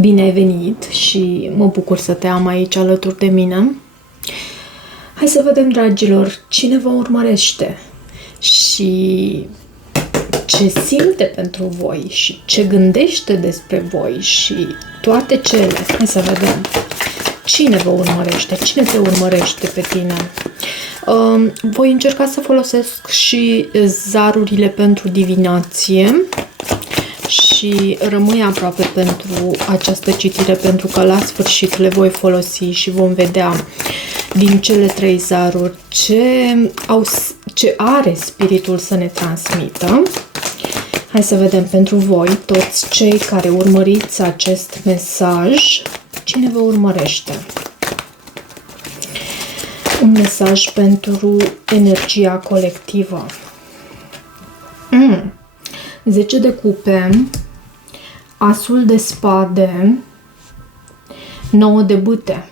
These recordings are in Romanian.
Bine ai venit și mă bucur să te am aici alături de mine. Hai să vedem, dragilor, cine vă urmărește și ce simte pentru voi și ce gândește despre voi și toate cele. Hai să vedem cine vă urmărește, cine te urmărește pe tine. Voi încerca să folosesc și zarurile pentru divinație și rămâi aproape pentru această citire, pentru că la sfârșit le voi folosi și vom vedea din cele 3 zaruri ce are spiritul să ne transmită. Hai să vedem pentru voi, toți cei care urmăriți acest mesaj, cine vă urmărește. Un mesaj pentru energia colectivă. 10 de cupe, asul de spade, 9 de bâte.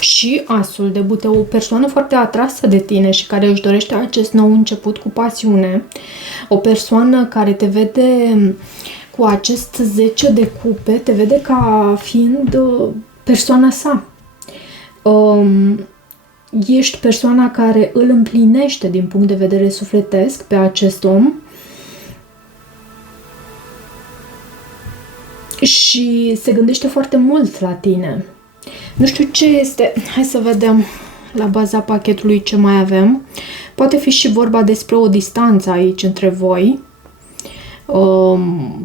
Și asul de bâte, o persoană foarte atrasă de tine și care își dorește acest nou început cu pasiune. O persoană care te vede cu acest 10 de cupe, te vede ca fiind persoana sa. Ești persoana care îl împlinește din punct de vedere sufletesc pe acest om și se gândește foarte mult la tine. Nu știu ce este. Hai să vedem la baza pachetului ce mai avem. Poate fi și vorba despre o distanță aici între voi.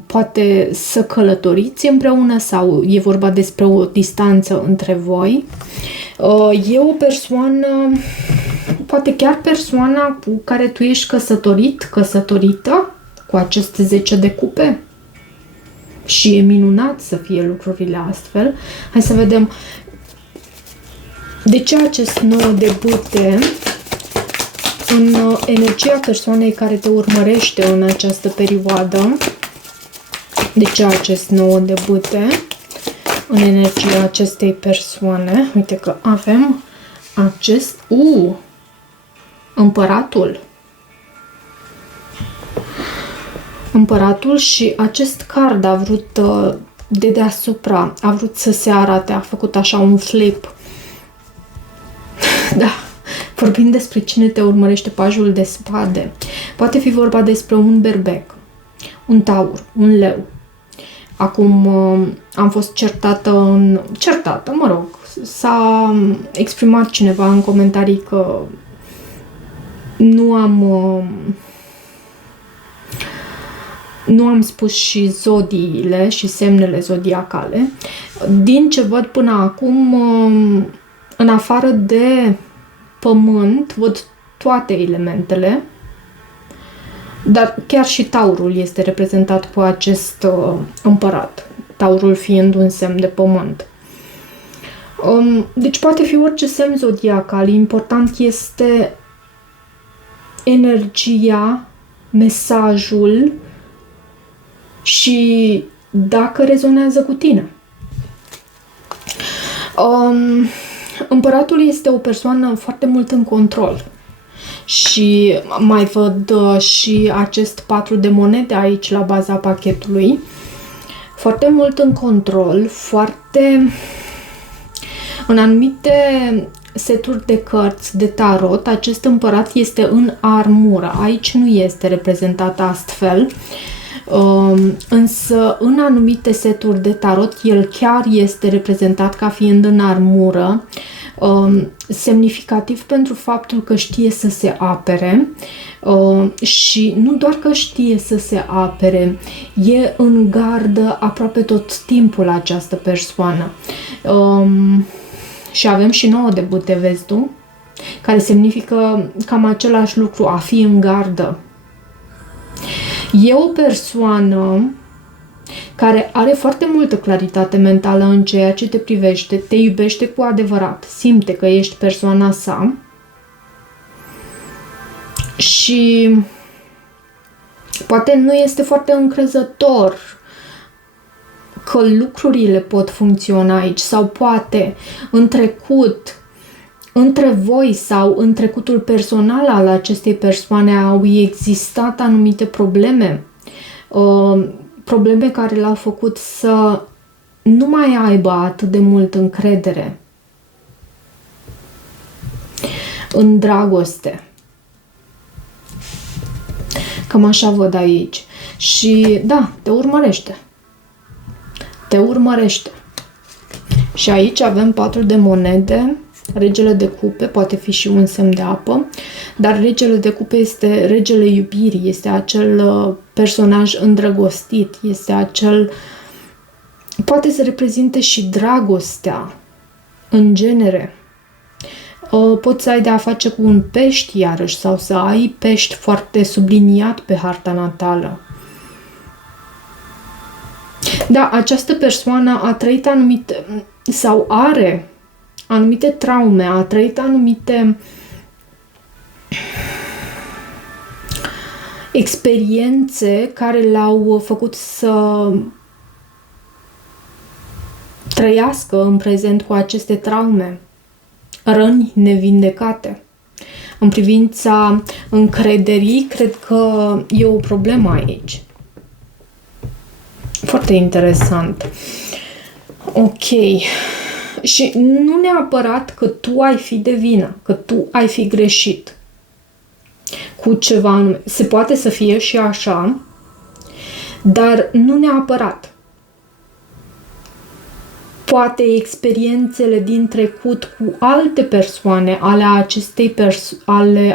Poate să călătoriți împreună sau e vorba despre o distanță între voi. E o persoană, poate chiar persoana cu care tu ești căsătorit, căsătorită, cu acest 10 de cupe. Și e minunat să fie lucrurile astfel. Hai să vedem de ce acest 9 de bâte în energia persoanei care te urmărește în această perioadă. De ce acest 9 de bâte în energia acestei persoane? Uite că avem acest împăratul. Împăratul și acest card a vrut de deasupra, a vrut să se arate, a făcut așa un flip. Da, vorbim despre cine te urmărește, pajul de spade. Poate fi vorba despre un berbec, un taur, un leu. Acum am fost certată, mă rog, s-a exprimat cineva în comentarii că nu am spus și zodiile și semnele zodiacale. Din ce văd până acum, în afară de pământ, văd toate elementele, dar chiar și taurul este reprezentat cu acest împărat, taurul fiind un semn de pământ. Deci poate fi orice semn zodiacal, important este energia, mesajul și dacă rezonează cu tine. Împăratul este o persoană foarte mult în control și mai văd și acest 4 de monede aici la baza pachetului. Foarte mult în control, foarte în anumite seturi de cărți de tarot, acest împărat este în armură. Aici nu este reprezentat astfel. Însă în anumite seturi de tarot el chiar este reprezentat ca fiind în armură, semnificativ pentru faptul că știe să se apere și nu doar că știe să se apere, e în gardă aproape tot timpul această persoană. Și avem și 9 de bâte, vezi tu, care semnifică cam același lucru, a fi în gardă. E o persoană care are foarte multă claritate mentală în ceea ce te privește, te iubește cu adevărat, simte că ești persoana sa și poate nu este foarte încrezător că lucrurile pot funcționa aici sau poate în trecut, între voi sau în trecutul personal al acestei persoane au existat anumite probleme probleme care l-au făcut să nu mai aibă atât de mult încredere în dragoste. Cam așa văd aici. Și da, te urmărește. Te urmărește. Și aici avem 4 de monede, regele de cupe, poate fi și un semn de apă, dar regele de cupe este regele iubirii, este acel personaj îndrăgostit, este acel... Poate să reprezinte și dragostea, în genere. Poți să ai de a face cu un pești, iarăși, sau să ai pești foarte subliniat pe harta natală. Da, această persoană a trăit anumite, sau are anumite traume, a trăit anumite experiențe care l-au făcut să trăiască în prezent cu aceste traume, răni nevindecate. În privința încrederii, cred că e o problemă aici. Foarte interesant. Ok. Și nu neapărat că tu ai fi de vină, că tu ai fi greșit cu ceva anume. Se poate să fie și așa, dar nu neapărat. Poate experiențele din trecut cu alte persoane ale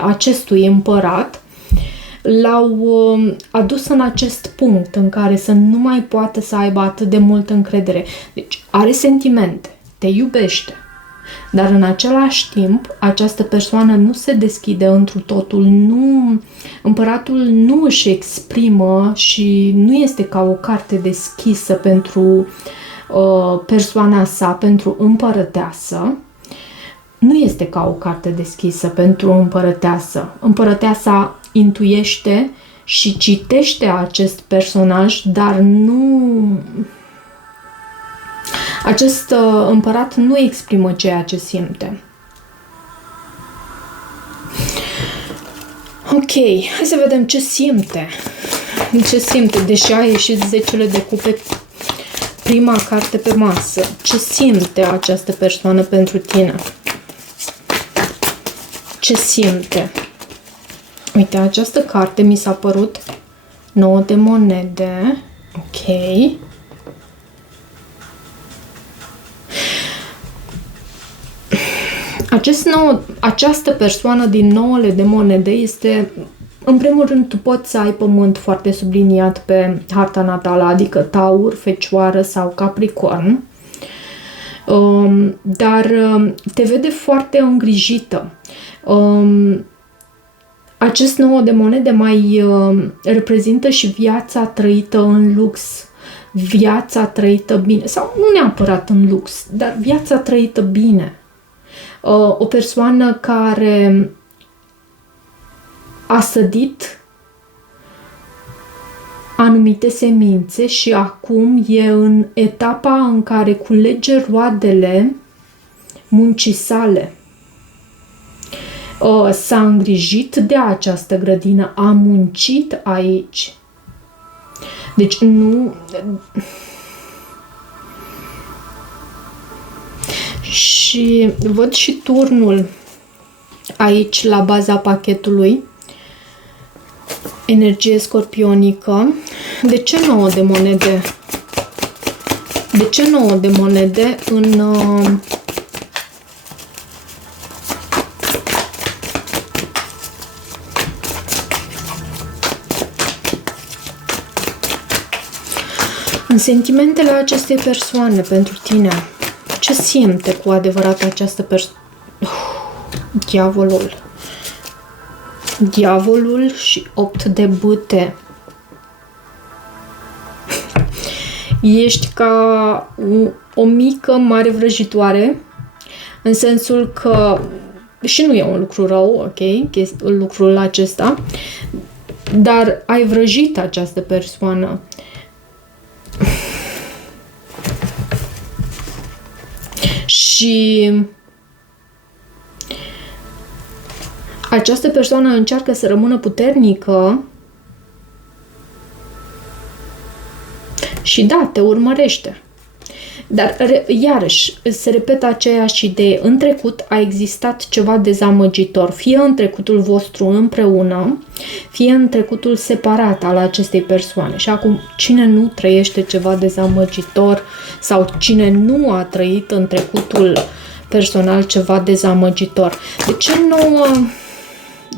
acestui împărat l-au adus în acest punct în care să nu mai poată să aibă atât de multă încredere. Deci are sentimente, te iubește, dar în același timp această persoană nu se deschide întru totul, împăratul nu își exprimă și nu este ca o carte deschisă pentru persoana sa, pentru împărăteasă. Nu este ca o carte deschisă pentru împărăteasă. Împărăteasa intuiește și citește acest personaj, dar nu... Acest împărat nu exprimă ceea ce simte. Ok, hai să vedem ce simte. Ce simte, deși a ieșit 10 de cupe, prima carte pe masă. Ce simte această persoană pentru tine? Ce simte? Uite, această carte mi s-a părut 9 de monede. Ok. Această persoană din 9 de monede este, în primul rând, tu poți să ai pământ foarte subliniat pe harta natală, adică Taur, Fecioară sau Capricorn, dar te vede foarte îngrijită. Acest 9 de monede mai reprezintă și viața trăită în lux, viața trăită bine, sau nu neapărat în lux, dar viața trăită bine. O persoană care a sădit anumite semințe și acum e în etapa în care culege roadele muncii sale. S-a îngrijit de această grădină, a muncit aici. Deci nu... Și văd și turnul aici la baza pachetului. Energie scorpionică. De ce 9 de monede? De ce 9 de monede în sentimentele acestei persoane pentru tine? Ce simte cu adevărat această persoană? Diavolul. Diavolul și 8 de bâte. Ești ca o mică mare vrăjitoare, în sensul că, și nu e un lucru rău, ok, lucrul acesta, dar ai vrăjit această persoană. Și această persoană încearcă să rămână puternică Și da, te urmărește. Dar, iarăși, se repetă aceeași idee. În trecut a existat ceva dezamăgitor, fie în trecutul vostru împreună, fie în trecutul separat al acestei persoane. Și acum, cine nu trăiește ceva dezamăgitor sau cine nu a trăit în trecutul personal ceva dezamăgitor? De ce nu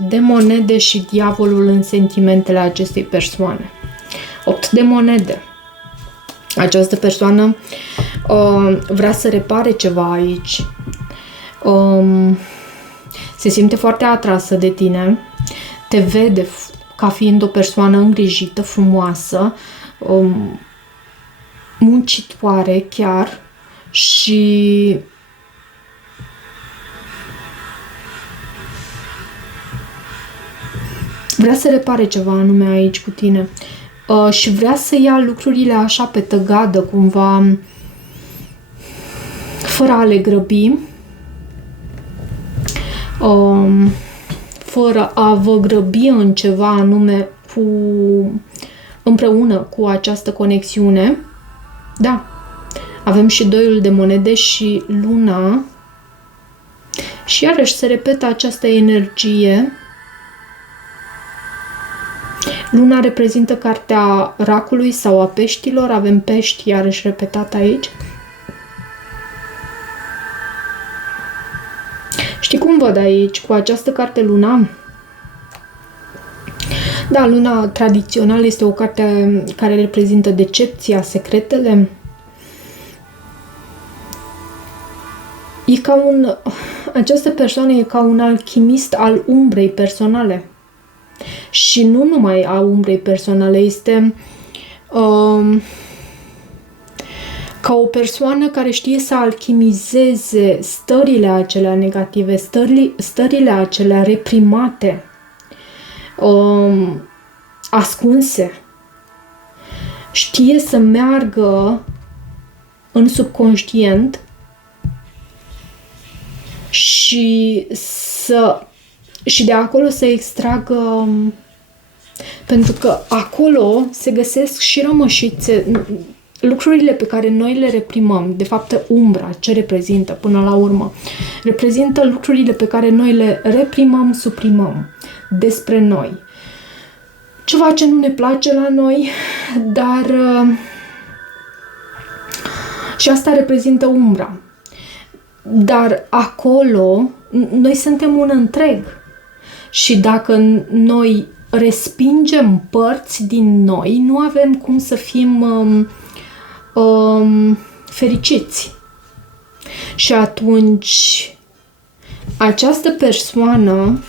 de monede și diavolul în sentimentele acestei persoane? 8 de monede. Această persoană vrea să repare ceva aici. Se simte foarte atrasă de tine. Te vede ca fiind o persoană îngrijită, frumoasă, muncitoare chiar și vrea să repare ceva anume aici cu tine. Și vrea să ia lucrurile așa pe tăgadă, cumva, fără a le grăbi, fără a vă grăbi în ceva anume împreună cu această conexiune. Da, avem și 2 de monede și luna și iarăși se repetă această energie. Luna reprezintă cartea racului sau a peștilor. Avem pești, iarăși repetat aici. Știi cum văd aici cu această carte luna? Da, luna tradițional este o carte care reprezintă decepția, secretele. Această persoană e ca un alchimist al umbrei personale. Și nu numai a umbrei personale, este ca o persoană care știe să alchimizeze stările acelea negative, stările acelea reprimate, ascunse. Știe să meargă în subconștient și de acolo să extragă, pentru că acolo se găsesc și rămășițe, lucrurile pe care noi le reprimăm. De fapt, umbra, ce reprezintă până la urmă? Reprezintă lucrurile pe care noi le reprimăm, suprimăm despre noi. Ceva ce nu ne place la noi, dar și asta reprezintă umbra. Dar acolo noi suntem un întreg. Și dacă noi respingem părți din noi, nu avem cum să fim fericiți. Și atunci această persoană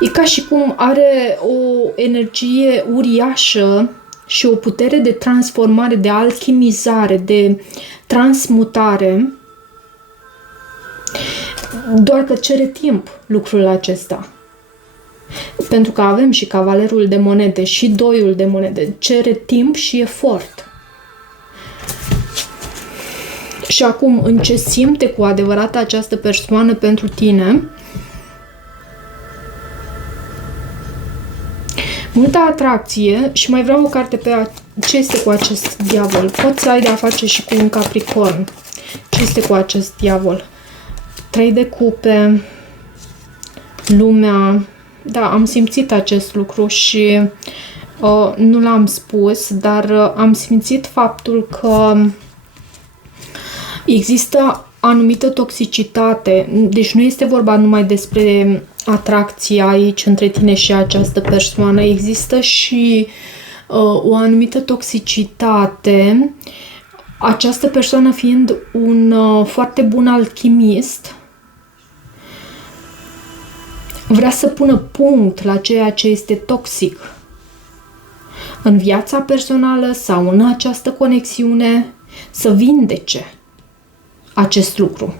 e ca și cum are o energie uriașă și o putere de transformare, de alchimizare, de transmutare, doar că cere timp lucrul acesta. Pentru că avem și cavalerul de monede și 2 de monede. Cere timp și efort. Și acum, în ce simte cu adevărat această persoană pentru tine? Multă atracție și mai vreau o carte pe ce este cu acest diavol. Poți să ai de-a face și cu un capricorn. Ce este cu acest diavol? 3 de cupe, lumea. Da, am simțit acest lucru și nu l-am spus, dar am simțit faptul că există anumită toxicitate. Deci nu este vorba numai despre atracție aici între tine și această persoană. Există și o anumită toxicitate. Această persoană fiind un foarte bun alchimist, vrea să pună punct la ceea ce este toxic în viața personală sau în această conexiune, să vindece acest lucru.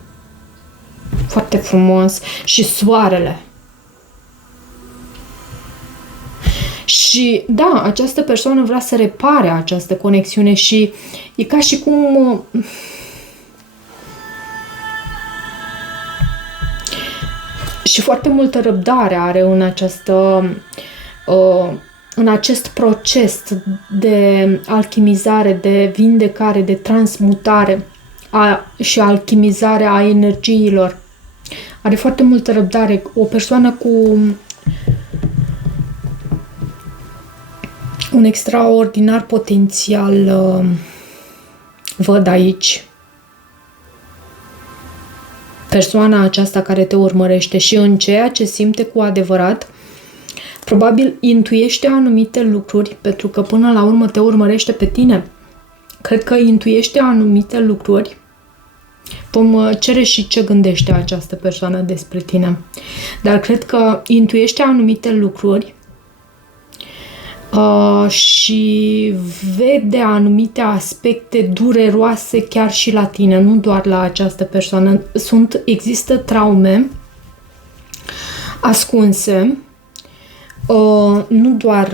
Foarte frumos. Și soarele. Și da, această persoană vrea să repare această conexiune și e ca și cum și foarte multă răbdare are în această în acest proces de alchimizare, de vindecare, de transmutare și alchimizare a energiilor. Are foarte multă răbdare. O persoană cu un extraordinar potențial văd aici. Persoana aceasta care te urmărește și în ceea ce simte cu adevărat, probabil intuiește anumite lucruri, pentru că până la urmă te urmărește pe tine. Cred că intuiește anumite lucruri. Vom cere și ce gândește această persoană despre tine. Dar cred că intuiește anumite lucruri și vede anumite aspecte dureroase chiar și la tine, nu doar la această persoană. Există traume ascunse, nu doar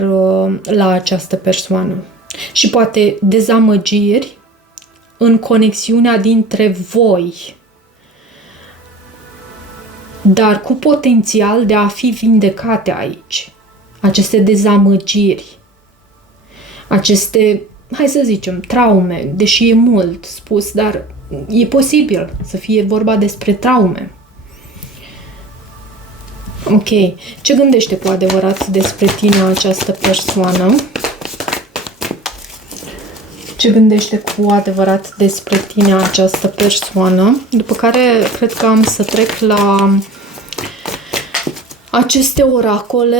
la această persoană. Și poate dezamăgiri în conexiunea dintre voi, dar cu potențial de a fi vindecate aici. Aceste dezamăgiri, aceste, hai să zicem, traume, deși e mult spus, dar e posibil să fie vorba despre traume. Ok. Ce gândește cu adevărat despre tine această persoană? Ce gândește cu adevărat despre tine această persoană? După care cred că am să trec la aceste oracole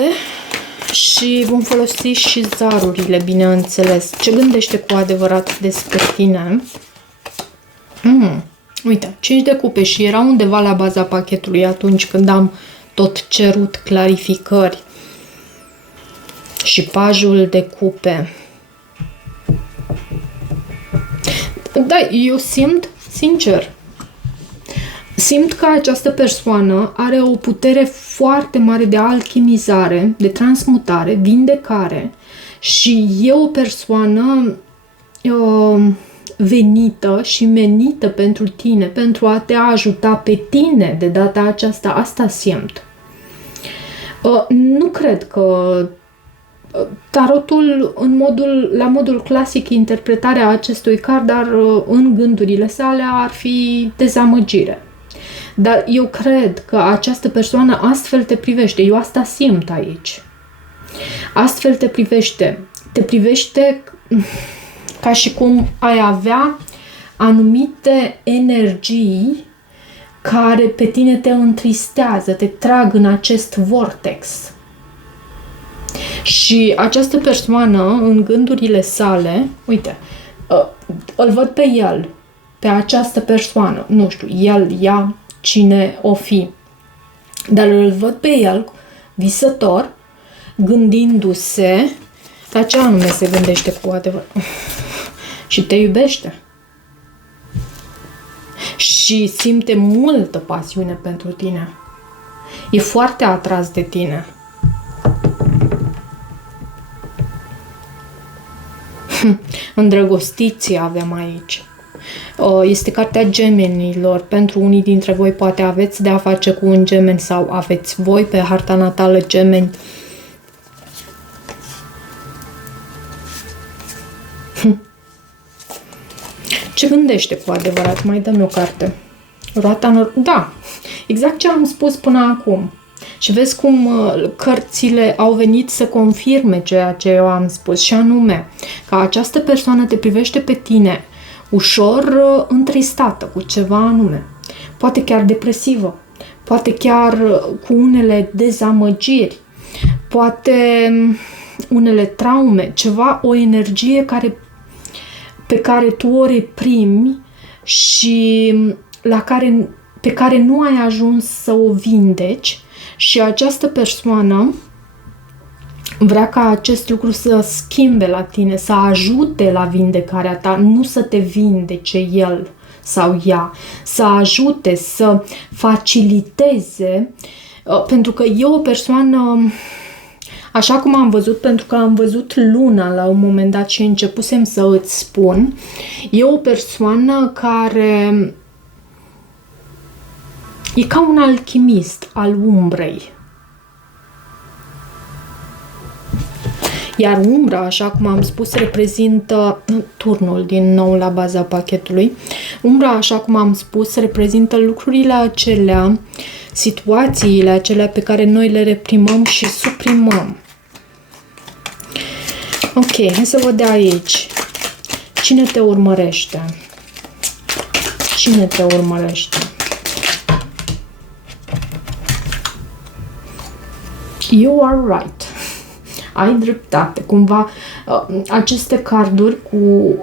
și vom folosi și zarurile, bineînțeles. Ce gândește cu adevărat despre tine? Uite, 5 de cupe și era undeva la baza pachetului atunci când am tot cerut clarificări. Și pajul de cupe. Da, eu simt, sincer, că această persoană are o putere foarte mare de alchimizare, de transmutare, vindecare și e o persoană venită și menită pentru tine, pentru a te ajuta pe tine de data aceasta. Asta simt. Nu cred că tarotul la modul clasic, interpretarea acestui card, dar în gândurile sale ar fi dezamăgire. Dar eu cred că această persoană astfel te privește. Eu asta simt aici. Astfel te privește. Te privește ca și cum ai avea anumite energii care pe tine te întristează, te trag în acest vortex. Și această persoană, în gândurile sale, uite, îl văd pe el, pe această persoană, nu știu, el, ea, cine o fi, dar îl văd pe el, visător, gândindu-se, la ce anume se gândește cu adevărat. Și te iubește. Și simte multă pasiune pentru tine. E foarte atras de tine. Îndrăgostiți avem aici. Este cartea gemenilor. Pentru unii dintre voi poate aveți de a face cu un gemen sau aveți voi pe harta natală gemeni. Ce gândește cu adevărat? Mai dăm o carte. Da, exact ce am spus până acum. Și vezi cum cărțile au venit să confirme ceea ce eu am spus, și anume că această persoană te privește pe tine ușor întristată cu ceva anume, poate chiar depresivă, poate chiar cu unele dezamăgiri, poate unele traume, ceva, o energie pe care tu o reprimi și pe care nu ai ajuns să o vindeci. Și această persoană vrea ca acest lucru să schimbe la tine, să ajute la vindecarea ta, nu să te vindece el sau ea, să ajute, să faciliteze, pentru că e o persoană, așa cum am văzut, pentru că am văzut luna la un moment dat și începusem să îți spun, e o persoană care e ca un alchimist al umbrei. Iar umbra, așa cum am spus, reprezintă turnul din nou la baza pachetului. Umbra, așa cum am spus, reprezintă lucrurile acelea, situațiile acelea pe care noi le reprimăm și suprimăm. Ok, hai să văd de aici. Cine te urmărește? Cine te urmărește? You are right. Ai dreptate. Cumva, aceste carduri cu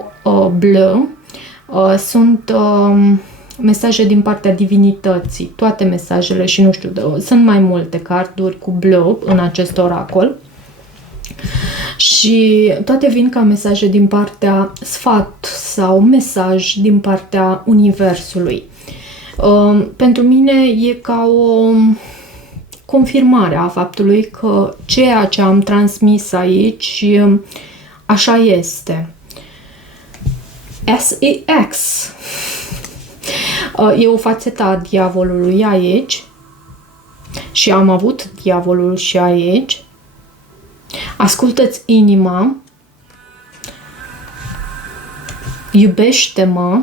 bleu sunt mesaje din partea divinității. Toate mesajele și nu știu, sunt mai multe carduri cu bleu în acest oracol. Și toate vin ca mesaje din partea sfat sau mesaj din partea universului. Pentru mine e ca o confirmare a faptului că ceea ce am transmis aici așa este. SEX. E o fațetă a diavolului aici și am avut diavolul și aici. Ascultă-ți inima, iubește-mă,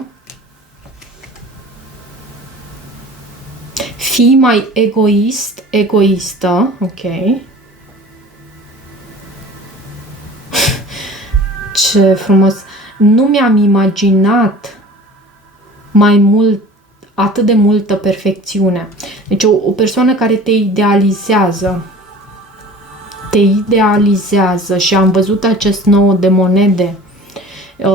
fii mai egoistă, ok. Ce frumos! Nu mi-am imaginat mai mult, atât de multă perfecțiune. Deci o persoană care te idealizează și am văzut acest 9 de monede,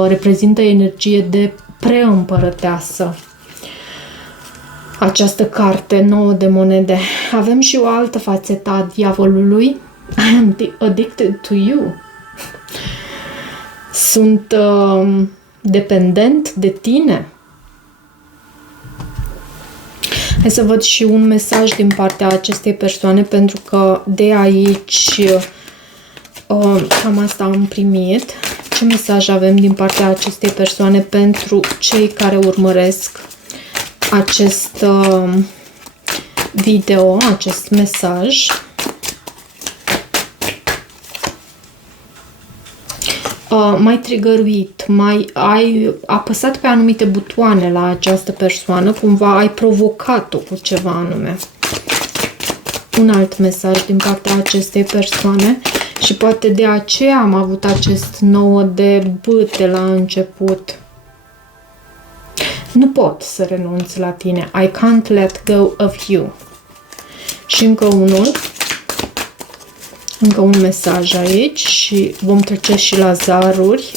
reprezintă energie de preîmpărăteasă. Această carte, 9 de monede. Avem și o altă fațetă a diavolului. I am addicted to you. Sunt dependent de tine. Hai să văd și un mesaj din partea acestei persoane, pentru că de aici cam asta am primit. Ce mesaj avem din partea acestei persoane pentru cei care urmăresc acest video, acest mesaj? Mai trigăruit, ai apăsat pe anumite butoane la această persoană, cumva ai provocat-o cu ceva anume. Un alt mesaj din partea acestei persoane și poate de aceea am avut acest 9 de bâte la început. Nu pot să renunț la tine. I can't let go of you. Și încă unul. Încă un mesaj aici și vom trece și la zaruri.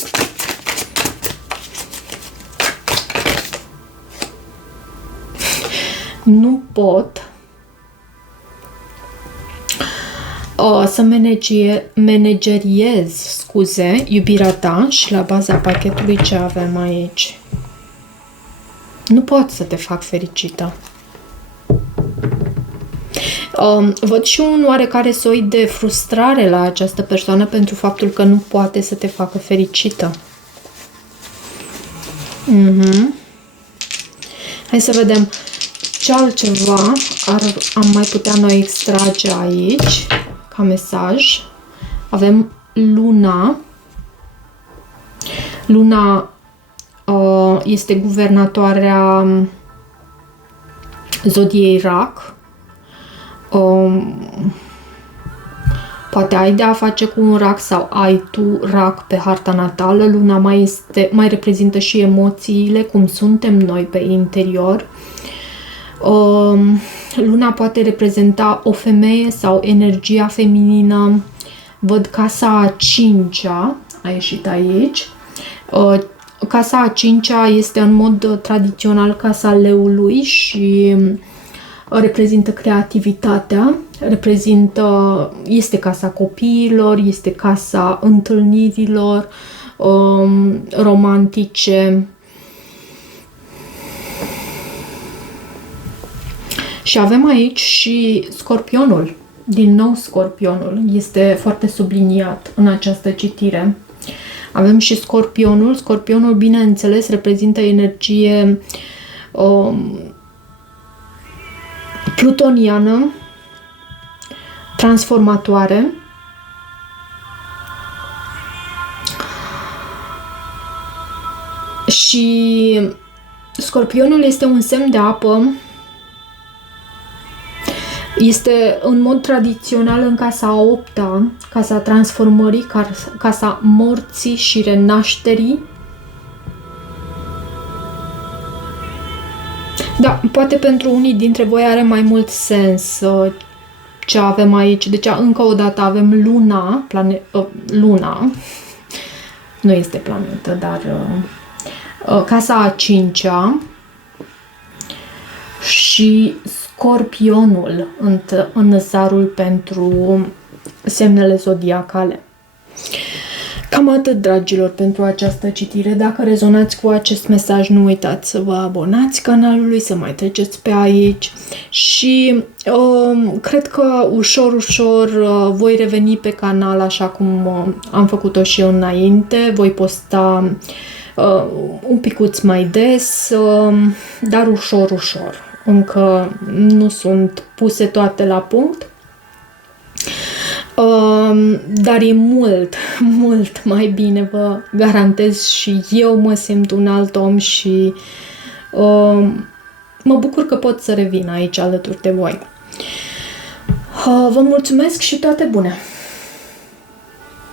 Nu pot să manageriez, scuze, iubirea ta și la baza pachetului ce avem aici. Nu pot să te fac fericită. Văd și un oarecare soi de frustrare la această persoană pentru faptul că nu poate să te facă fericită. Hai să vedem ce altceva am mai putea noi extrage aici ca mesaj. Avem luna. Luna este guvernatoarea zodiei Rac. Poate ai de a face cu un rac sau ai tu rac pe harta natală. Luna mai reprezintă și emoțiile, cum suntem noi pe interior. Luna poate reprezenta o femeie sau energia feminină. Văd casa a 5-a, a ieșit aici. Casa a 5-a este în mod tradițional casa leului și reprezintă creativitatea, este casa copiilor, este casa întâlnirilor romantice. Și avem aici și Scorpionul. Din nou Scorpionul este foarte subliniat în această citire. Avem și Scorpionul. Scorpionul, bineînțeles, reprezintă energie plutoniană, transformatoare. Și Scorpionul este un semn de apă. Este în mod tradițional în casa a 8-a, casa transformării, casa morții și renașterii. Da, poate pentru unii dintre voi are mai mult sens ce avem aici. Deci, încă o dată avem Luna, Luna, nu este planetă, dar casa a 5-a și Scorpionul în zarul pentru semnele zodiacale. Cam atât, dragilor, pentru această citire. Dacă rezonați cu acest mesaj, nu uitați să vă abonați canalului, să mai treceți pe aici și cred că ușor, ușor voi reveni pe canal așa cum am făcut-o și eu înainte. Voi posta un picuț mai des, dar ușor, ușor. Încă nu sunt puse toate la punct. Dar e mult, mult mai bine, vă garantez, și eu mă simt un alt om și mă bucur că pot să revin aici alături de voi. Vă mulțumesc și toate bune!